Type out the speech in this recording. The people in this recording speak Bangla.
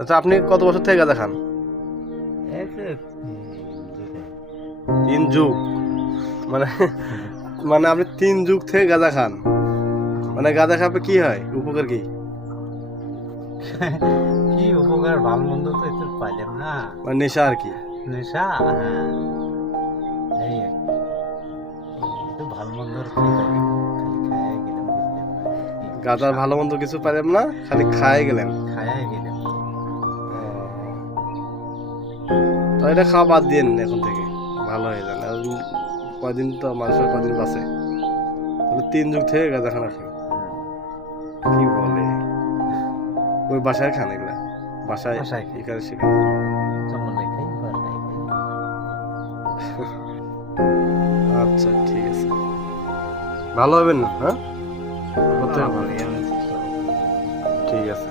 আচ্ছা, আপনি কত বছর থেকে গাঁজা খান? এই তো 3 যুগ মানে মানে আপনি 3 যুগ থেকে গাঁজা খান? মানে গাঁজা খাবে কি হয়, উপকার কি? কি উপকার ভালো মন্দ তো একটু পাইলাম না। মানে নেশা আর কি? নেশা, হ্যাঁ, এই আর কি। একটু ভালো মন্দ আর কি পাইলাম, খালি খাইয়া গেলাম, বুঝলেন না? গাঁজার ভালো মন্দ কিছু পাইলেন না, খালি খায় গেলেন। খাইয়া গেলাম। তো এটা খাওয়া বাদ দিয়েন এখন থেকে, ভালো হয়ে যান। আর কয়দিন তো মানুষের কয়দিন বাঁচে, 3 যুগ থেকে গাঁজা খান আপনি? কি বলে, ওই বাসায় খান এগুলা? বাসায় বাসায় খাই। এখানে সেখানে? জঙ্গলে খাই, বাসায় খাই। আচ্ছা, ঠিক আছে, ভালো হবেন না? হ্যাঁ, হতে হবে। ভালোই আমি। ঠিক আছে।